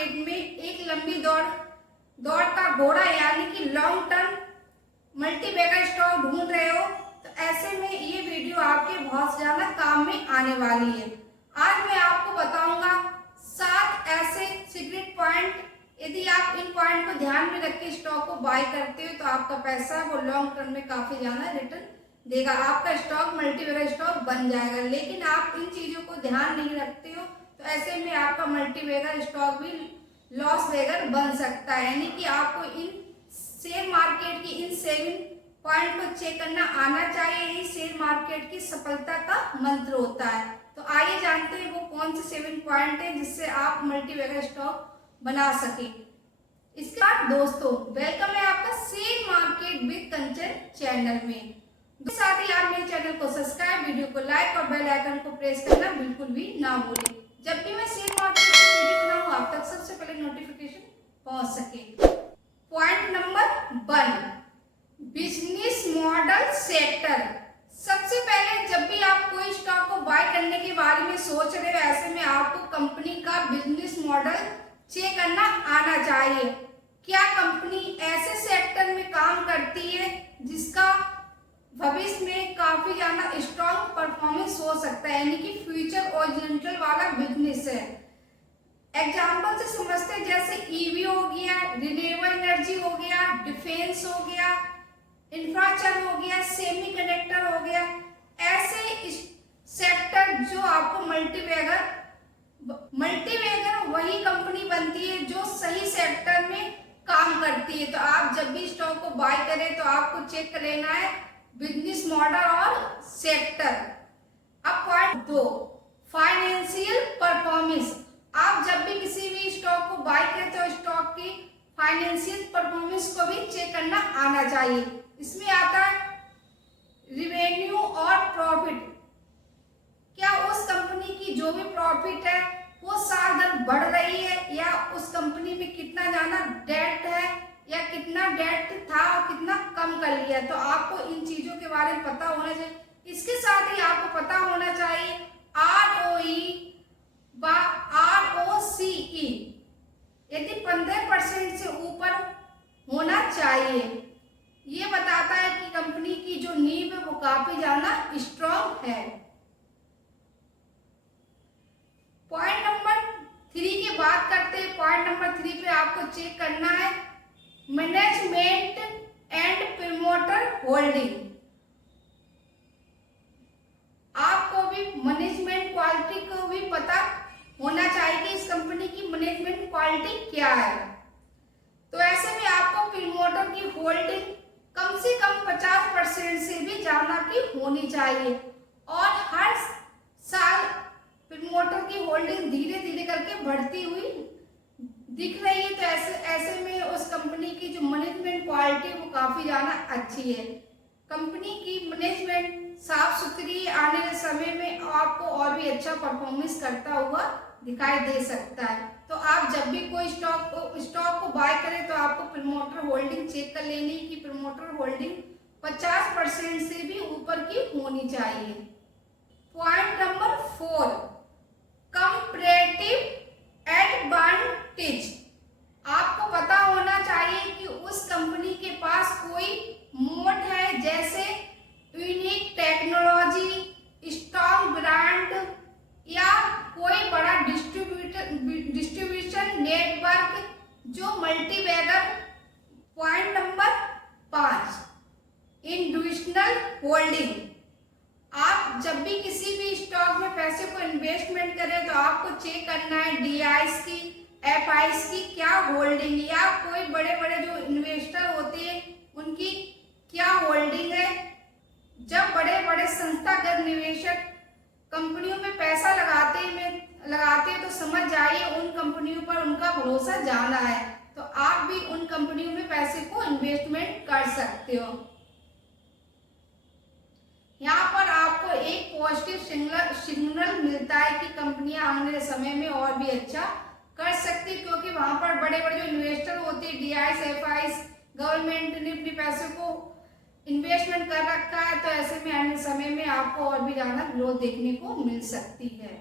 Market में एक लंबी दौड़ का घोड़ा यानी कि लॉन्ग टर्म मल्टीबैगर स्टॉक ढूंढ रहे हो तो ऐसे में ये वीडियो आपके बहुत ज्यादा काम में आने वाली है। आज मैं आपको बताऊंगा 7 ऐसे सीक्रेट पॉइंट, यदि आप इन पॉइंट को ध्यान में रख के स्टॉक को बाय करते हो तो आपका पैसा वो लॉन्ग टर्म में काफी ज्यादा रिटर्न देगा, आपका स्टॉक मल्टीबैगर स्टॉक बन जाएगा। लेकिन आप इन चीजों को ध्यान नहीं रखते हो तो ऐसे में आपका मल्टीबैगर स्टॉक भी लॉस बैगर बन सकता है। यानी कि आपको इन शेयर मार्केट की इन 7 पॉइंट को चेक करना आना चाहिए। ये शेयर मार्केट की सफलता का मंत्र होता है। तो आइए जानते हैं वो कौन से 7 पॉइंट है जिससे आप मल्टीबैगर स्टॉक बना सके। इसके बाद दोस्तों वेलकम है आपका share market with Kanchan channel में। साथ ही आप मेरे चैनल को सब्सक्राइब, वीडियो को लाइक और बेल आइकन को प्रेस करना बिल्कुल भी ना भूलें। जब भी मैं शेयर मार्केट की वीडियो बनाऊं आप तक सबसे पहले नोटिफिकेशन पहुंच सके। Point number 1, business model sector. सबसे पहले जब भी आप कोई स्टॉक को बाय करने के बारे में सोच रहे हो ऐसे में आपको कंपनी का बिजनेस मॉडल चेक करना आना चाहिए। क्या कंपनी ऐसे सेक्टर में काम करती है जिसका भविष्य में काफी ज्यादा स्ट्रॉन्ग परफॉर्मेंस हो सकता है, यानी कि फ्यूचर ओरिएंटेड वाला बिजनेस है। एग्जाम्पल से समझते हैं, जैसे ईवी हो गया, रिन्यूएबल एनर्जी हो गया, डिफेंस हो गया, इंफ्रास्ट्रक्चर हो गया, सेमीकंडक्टर हो गया। ऐसे सेक्टर जो आपको मल्टीबैगर वही कंपनी बनती है जो सही सेक्टर में काम करती है। तो आप जब भी स्टॉक को बाय करें तो आपको चेक कर लेना है बिजनेस मॉडल और सेक्टर। अब पॉइंट 2, फाइनेंशियल परफॉर्मेंस। आप जब भी किसी भी स्टॉक को बाय करें तो स्टॉक की फाइनेंशियल परफॉर्मेंस को भी चेक करना आना चाहिए। इसमें आता है रिवेन्यू और प्रॉफिट। क्या उस कंपनी की जो भी प्रॉफिट है वो साल दर बढ़ रही है, या उस कंपनी में कितना ज्यादा डेट है, या कितना डेट था और कितना कम कर लिया। तो आपको इन चीजों के बारे में पता होना चाहिए। इसके साथ ही आपको पता होना चाहिए ROE व ROCE यदि 15% से ऊपर होना चाहिए। ये बताता है कि कंपनी की जो नींव है वो काफी ज्यादा स्ट्रॉन्ग है। पॉइंट नंबर 3 की बात करते हैं। पॉइंट नंबर 3 पे आपको चेक करना है मैनेजमेंट एंड प्रमोटर होल्डिंग। आपको भी मैनेजमेंट क्वालिटी को भी पता होना चाहिए कि इस कंपनी की मैनेजमेंट क्वालिटी क्या है। तो ऐसे में आपको प्रमोटर की होल्डिंग कम से कम 50% से भी ज्यादा की होनी चाहिए, और हर साल प्रमोटर की होल्डिंग धीरे धीरे करके बढ़ती हुई दिख रही है। तो ऐसे में उस कंपनी की जो मैनेजमेंट क्वालिटी वो काफी ज्यादा अच्छी है। कंपनी की मैनेजमेंट साफ सुथरी आने वाले समय में आपको और भी अच्छा परफॉर्मेंस करता हुआ दिखाई दे सकता है। तो आप जब भी कोई स्टॉक को बाय करें तो आपको प्रमोटर होल्डिंग चेक कर लेनी कि प्रमोटर होल्डिंग 50% से भी ऊपर की होनी चाहिए। Point number 4, comparative advantage. आपको पता होना चाहिए कि उस कंपनी के पास कोई मोट है, जैसे यूनिक टेक्नोलॉजी, स्ट्रॉन्ग ब्रांड, या कोई बड़ा डिस्ट्रीब्यूशन नेटवर्क जो multibagger. Point number 5, individual holding. आप जब भी किसी भी स्टॉक में पैसे को इन्वेस्टमेंट करें तो आपको चेक करना है DIs की, FIs की क्या होल्डिंग, या कोई बड़े बड़े जो इन्वेस्टर होते हैं उनकी क्या होल्डिंग है। जब बड़े बड़े संस्थागत निवेशक कंपनियों में पैसा लगाते हैं तो समझ जाइए उन कंपनियों पर उनका भरोसा ज्यादा है। तो आप भी उन कंपनियों में पैसे को इन्वेस्टमेंट कर सकते हो। यहाँ पर आपको एक पॉजिटिव सिग्नल मिलता है कि कंपनियां आने वाले समय में और भी अच्छा कर सकती है, क्योंकि वहां पर बड़े बड़े जो इन्वेस्टर होते हैं DIs, FIs, गवर्नमेंट ने अपने पैसे को इन्वेस्टमेंट कर रखा है। तो ऐसे में आने समय में आपको और भी ज्यादा ग्रोथ देखने को मिल सकती है।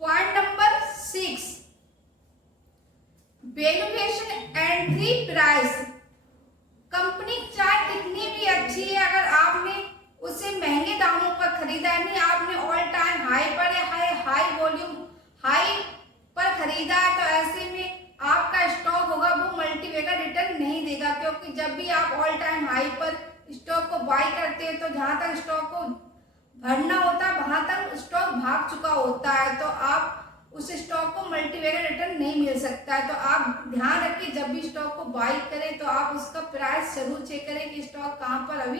Point number 6, price. कंपनी चाहे कितनी भी अच्छी है, अगर आपने उसे महंगे दामों पर खरीदा है, नहीं आपने ऑल टाइम हाई पर हाई वॉल्यूम हाई पर खरीदा है, तो ऐसे में आपका स्टॉक होगा वो मल्टीबैगर रिटर्न नहीं देगा। क्योंकि जब भी आप ऑल टाइम हाई पर स्टॉक को बाय करते हैं तो जहां तक स्टॉक को भरना होता है वहां तक स्टॉक भाग चुका होता है, तो आप उस स्टॉक को मल्टीबैगर रिटर्न नहीं मिल सकता है। तो आप ध्यान रखिए, जब भी स्टॉक को बाय करें तो आप उसका प्राइस जरूर चेक करें कि स्टॉक कहां पर अभी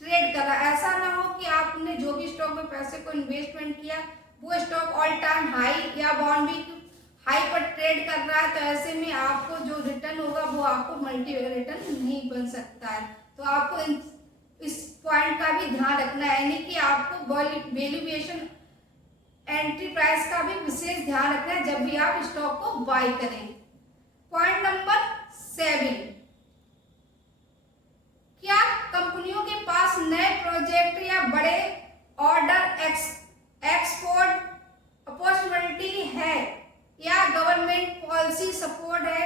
ट्रेड कर रहा है। ऐसा ना हो कि आपने जो भी स्टॉक में पैसे को इन्वेस्टमेंट किया वो स्टॉक ऑल टाइम हाई या 1 वीक हाई पर ट्रेड कर रहा है, तो ऐसे में आपको जो रिटर्न होगा वो आपको मल्टीबैगर रिटर्न नहीं बन सकता है। तो आपको इस पॉइंट का भी ध्यान रखना है, यानी कि आपको वैल्यूएशन एंट्री प्राइस का भी विशेष ध्यान रखना है जब भी आप स्टॉक को बाय करें। पॉइंट नंबर 7, क्या कंपनियों के पास नए प्रोजेक्ट या बड़े ऑर्डर एक्सपोर्ट अपॉर्चुनिटी है या गवर्नमेंट पॉलिसी सपोर्ट है?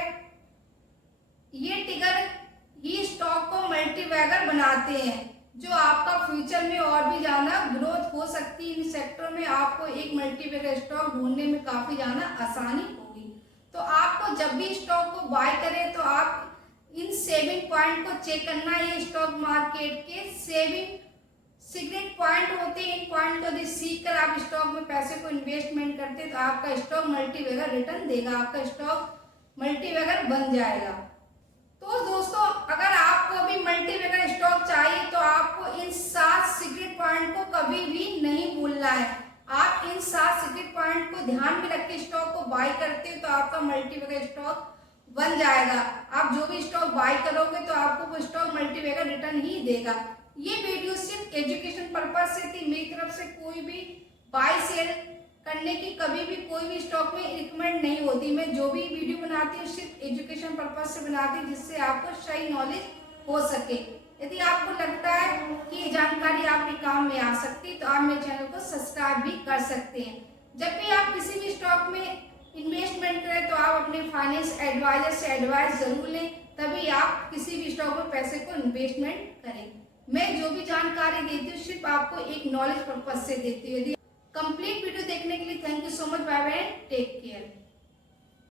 ये ट्रिगर ही स्टॉक को मल्टीबैगर बनाते हैं, जो आपका फ्यूचर में और भी ज्यादा ग्रोथ हो सकती है। इन सेक्टर में आपको एक मल्टीबैगर स्टॉक ढूंढने में काफी ज्यादा आसानी होगी। तो आपको जब भी स्टॉक को बाय करें तो आप इन सेविंग पॉइंट को चेक करना। ये स्टॉक मार्केट के सेविंग सीक्रेट पॉइंट होते हैं। इन पॉइंट को सीख कर आप स्टॉक में पैसे को इन्वेस्टमेंट करते तो आपका स्टॉक मल्टीबैगर रिटर्न देगा, आपका स्टॉक मल्टीबैगर बन जाएगा। तो दोस्तों, अगर आपको भी मल्टीबैगर स्टॉक चाहिए तो आपको इन 7 सीक्रेट पॉइंट को कभी भी नहीं भूलना है। आप इन 7 सीक्रेट पॉइंट को ध्यान में रख के स्टॉक को बाय करते हो तो आपका मल्टीबैगर स्टॉक बन जाएगा। आप जो भी स्टॉक बाय करोगे तो आपको वो स्टॉक मल्टीबैगर रिटर्न ही देगा। ये वीडियो सिर्फ एजुकेशन पर्पज से थी, मेरी तरफ से कोई भी बाय सेल करने की कभी भी कोई भी स्टॉक में रिकमेंड नहीं होती। मैं जो भी वीडियो बनाती हूँ सिर्फ एजुकेशन पर्पज से बनाती हूँ, जिससे आपको सही नॉलेज हो सके। यदि आपको लगता है कि ये जानकारी आपके काम में आ सकती तो आप मेरे चैनल को सब्सक्राइब भी कर सकते हैं। जब भी आप किसी भी स्टॉक में इन्वेस्टमेंट करें तो आप अपने फाइनेंस एडवाइजर से एडवाइस जरूर लें, तभी आप किसी भी स्टॉक में पैसे को इन्वेस्टमेंट करें। मैं जो भी जानकारी देती हूँ सिर्फ आपको एक नॉलेज पर्पज से देती हूँ। कंप्लीट वीडियो देखने के लिए thank you so much. Bye bye, take care.